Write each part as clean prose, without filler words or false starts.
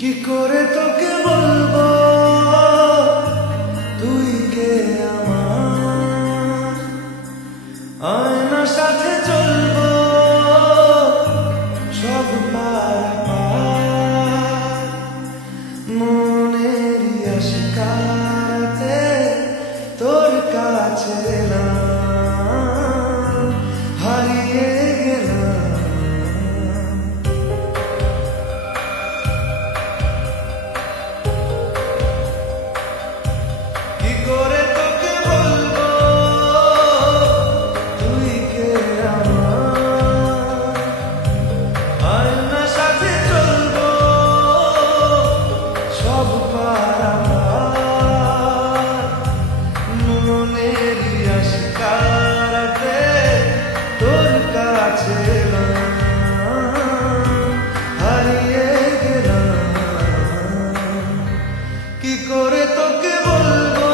কি করে তোকে বলবো তুই কে আমার, আয়নার সাথে চলবো সব পার, মনের আশকারাতে তোর কাছে এলাম, হারিয়ে গেলাম। কি করে তোকে বলবো তুই কে আমার, আয়নার সাথে চলবো সব পারাপার, মনের আশকারাতে তোর কাছে এলাম, হারিয়ে গেলাম। কি করে তোকে বলবো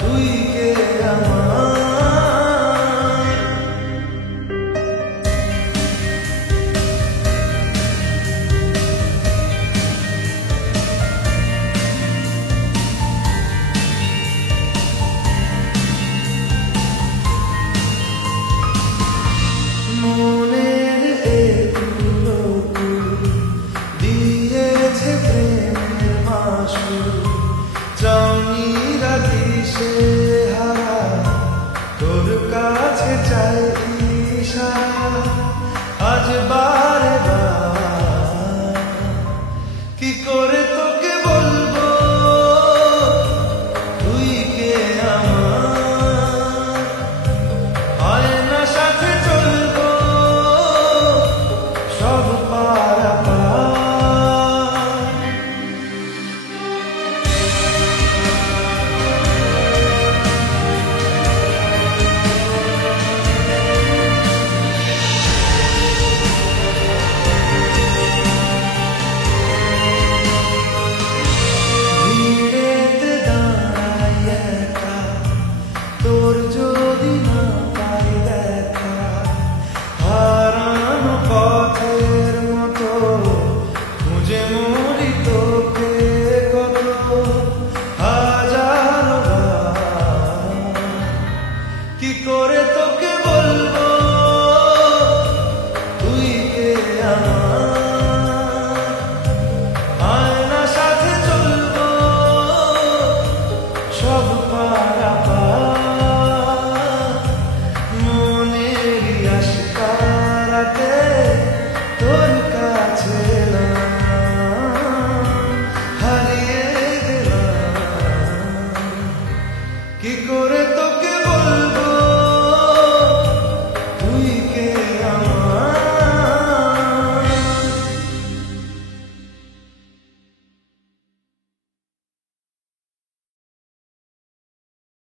তুই কে আমার। মনের এগুলো দিয়েছে প্রেমের মাসুর, চাউনি রাখি সে হারা তোর কাছে চাই ইশারা, আজ বারে বার। কি করে তোকে বলবো তুই কে আমার, আয়নার সাথে চলবো সব পারাপার। ভিড়েতে দাঁড়াই একা, তোর যদি না পাই দেখা, হারানো পথের মতো খুঁজে মরি তোকে কত হাজার বার। কি করে তোকে বলবো তুই কে আমার।